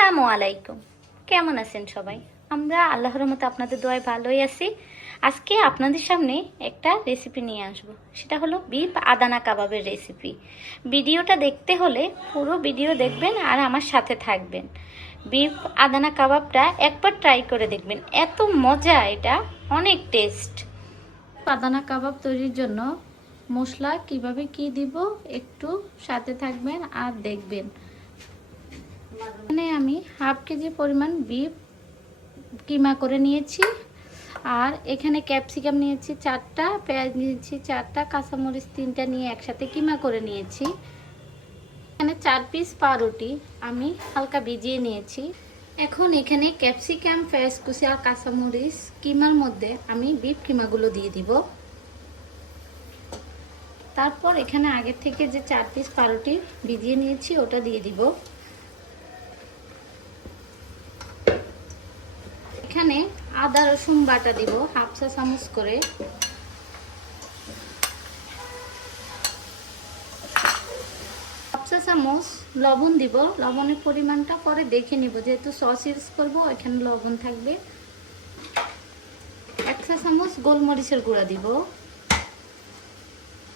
আসসালামু আলাইকুম। কেমন আছেন সবাই? আমরা আল্লাহর রহমতে আপনাদের দোয়ায় ভালোই আছি। আজকে আপনাদের সামনে একটা রেসিপি নিয়ে আসব, সেটা হলো বিফ আদানা কাবাবের রেসিপি। ভিডিওটা দেখতে হলে পুরো ভিডিও দেখবেন আর আমার সাথে থাকবেন। বিফ আদানা কাবাবটা একবার ট্রাই করে দেখবেন, এত মজা, এটা অনেক টেস্ট। আদানা কাবাব তৈরির জন্য মশলা কিভাবে কি দিব একটু সাথে থাকবেন আর দেখবেন। এখানে আমি হাফ কেজি পরিমাণ বিফ কিমা করে নিয়েছি, আর এখানে ক্যাপসিকাম নিয়েছি 4টা, পেঁয়াজ নিয়েছি 4টা, কাঁচামরিচ 3টা নিয়ে একসাথে কিমা করে নিয়েছি। এখানে 4 পিস পাউরুটি আমি হালকা ভিজিয়ে নিয়েছি। এখন এখানে ক্যাপসিকাম, পেঁয়াজ কুচি আর কাঁচামরিচ কিমার মধ্যে আমি বিফ কিমাগুলো দিয়ে দিব। তারপর এখানে আগের থেকে যে 4 পিস পাউরুটি ভিজিয়ে নিয়েছি ওটা দিয়ে দিব। এখানে আদা রসুন বাটা দিব হাফ চা চামচ করে। হাফ চা চামচ লবণ দিব, লবণের পরিমাণটা পরে দেখে নিব, যেহেতু সস ইউজ করবো এখানে লবণ থাকবে। 1 চা চামচ গোলমরিচের গুঁড়া দিব।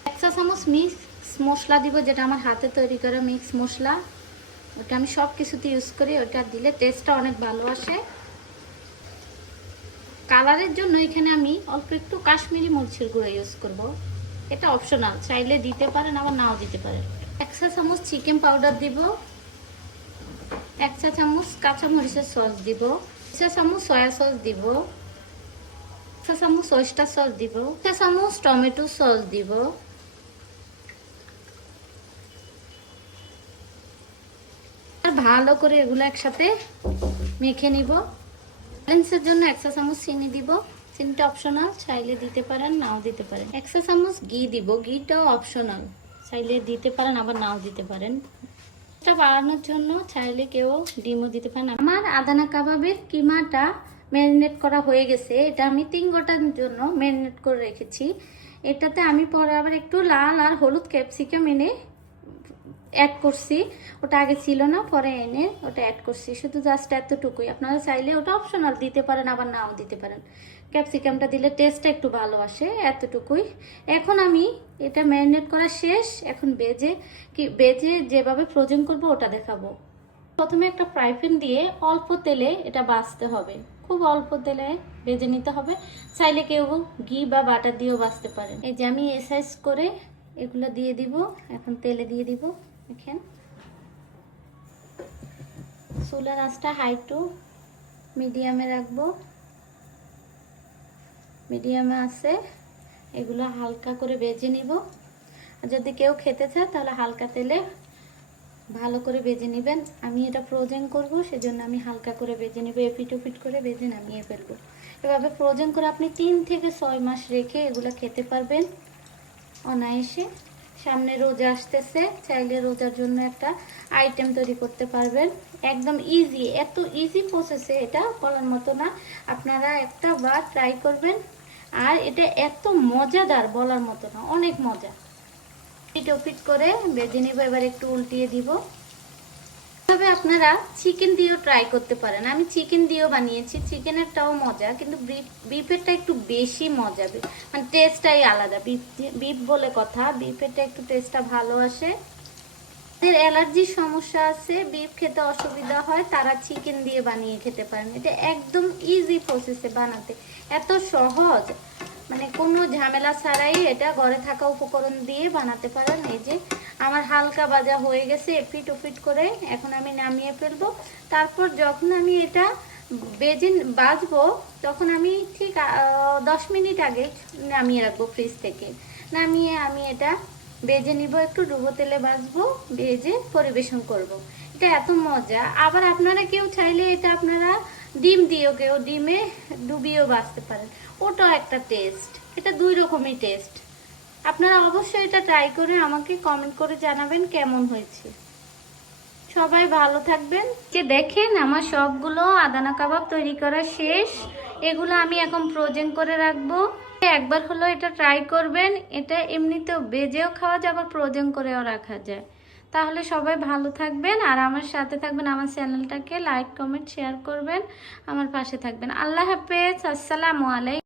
1 চা চামচ মিক্স মশলা দিব, যেটা আমার হাতে তৈরি করা মিক্স মশলা, ওটা আমি সব কিছুতে ইউজ করি, ওটা দিলে টেস্টটা অনেক ভালো আসে। কালারের জন্য এখানে আমি অল্প একটু কাশ্মীরি মরিচের গুঁড়া ইউজ করব, এটা অপশনাল, চাইলে দিতে পারেন আবার নাও দিতে পারেন। 1 চা চামচ চিকেন পাউডার দিব। 1 চা চামচ কাঁচা মরিচের সস দিব। 1 চা চামচ সয়া সস দিব। 1 চা চামচ ওয়েস্টার সস দিব। 1 চা চামচ টমেটো সস দিব। আর ভালো করে এগুলো একসাথে মেখে নিব। ব্যালেন্সের জন্য 1 চা চামচ চিনি দিব, চিনিটা অপশনাল, চাইলে দিতে পারেন নাও দিতে পারেন। 1 চা চামচ ঘি দিব, ঘিটাও অপশনাল, চাইলে দিতে পারেন আবার নাও দিতে পারেন। এটা বাড়ানোর জন্য চাইলে কেউ ডিমও দিতে পারেন। আমার আদানা কাবাবের কিমাটা ম্যারিনেট করা হয়ে গেছে, এটা আমি 3 ঘন্টার জন্য ম্যারিনেট করে রেখেছি। এটাতে আমি পরে আবার একটু লাল আর হলুদ ক্যাপসিকাম এনে অ্যাড করছি, ওটা আগে ছিল না, পরে এনে ওটা অ্যাড করছি, শুধু জাস্ট এতটুকুই। আপনারা চাইলে ওটা অপশনাল দিতে পারেন আবার নাও দিতে পারেন, ক্যাপসিকামটা দিলে টেস্টটা একটু ভালো আসে, এতটুকুই। এখন আমি এটা ম্যারিনেট করা শেষ, এখন বেজে যেভাবে ফ্রোজেন করব ওটা দেখাবো। প্রথমে একটা ফ্রাই প্যান দিয়ে অল্প তেলে এটা ভাজতে হবে, খুব অল্প তেলে ভেজে নিতে হবে। চাইলে কেউ ঘি বা বাটার দিয়েও ভাজতে পারেন। এই যে আমি এই সাইজ করে এগুলো দিয়ে দিব, এখন তেলে দিয়ে দিব। দেখেন চুলার আঁচটা হাই টু মিডিয়ামে রাখবো, মিডিয়ামে আছে, এগুলো হালকা করে ভেজে নিব। আর যদি কেউ খেতে চায় তাহলে হালকা তেলে ভালো করে ভেজে নেবেন। আমি এটা ফ্রোজেন করব, সেজন্য আমি হালকা করে ভেজে নিব, এপিট ওপিট করে ভেজে নামিয়ে ফেলবো। এভাবে ফ্রোজেন করে আপনি 3 থেকে 6 মাস রেখে এগুলো খেতে পারবেন অনায়াসে। সামনে রোজা আসতেছে, চাইলে রোজার জন্য একটা আইটেম তৈরি করতে পারবেন, একদম ইজি, এত ইজি প্রসেসে, এটা বলার মতো না। আপনারা একটা বার ট্রাই করবেন, আর এটা এত মজাদার বলার মতো না, অনেক মজা। পিট করে ভেজে নিব, এবার একটু উল্টিয়ে দিব। তবে আপনারা চিকেন দিয়েও ট্রাই করতে পারেন, আমি চিকেন দিয়েও বানিয়েছি, চিকেনেরটাও মজা, কিন্তু বিফেরটা একটু বেশি মজা, মানে টেস্টটাই আলাদা। বিফ বলে কথা, বিফেরটা একটু টেস্টটা ভালো আসে। যাদের অ্যালার্জির সমস্যা আছে, বিফ খেতে অসুবিধা হয়, তারা চিকেন দিয়ে বানিয়ে খেতে পারেন। এটা একদম ইজি প্রসেসে বানাতে, এত সহজ, মানে কোনো ঝামেলা ছাড়াই এটা ঘরে থাকা উপকরণ দিয়ে বানাতে পারেন। এই যে আমার হালকা ভাজা হয়ে গেছে এপিট ওপিট করে, এখন আমি নামিয়ে ফেলবো। তারপর যখন আমি এটা ভাজবো তখন আমি ঠিক 10 মিনিট আগে নামিয়ে রাখবো ফ্রিজ থেকে। নামিয়ে আমি এটা ভেজে নিব, একটু ডুবো তেলে ভাজবো, ভেজে পরিবেশন করব। এটা এত মজা। আবার আপনারা কেউ চাইলে এটা আপনারা ডিম দিয়েও, কেউ ডিমে ডুবিয়েও ভাজতে পারেন, ওটাও একটা টেস্ট। এটা 2 রকমই টেস্ট। আপনারা অবশ্যই এটা ট্রাই করে আমাকে কমেন্ট করে জানাবেন কেমন হয়েছে। সবাই ভালো থাকবেন। যে দেখেন আমার সবগুলো আদানা কাবাব তৈরি করা শেষ, এগুলো আমি এখন ফ্রোজেন করে রাখবো। একবার হলো এটা ট্রাই করবেন, এটা এমনিতেও বেজেও খাওয়া যায়, আবার ফ্রোজেন করেও রাখা যায়। তাহলে সবাই ভালো থাকবেন আর আমার সাথে থাকবেন, আমার চ্যানেলটাকে লাইক কমেন্ট শেয়ার করবেন, আমার পাশে থাকবেন। আল্লাহ হাফেজ, আসসালামু আলাইকুম।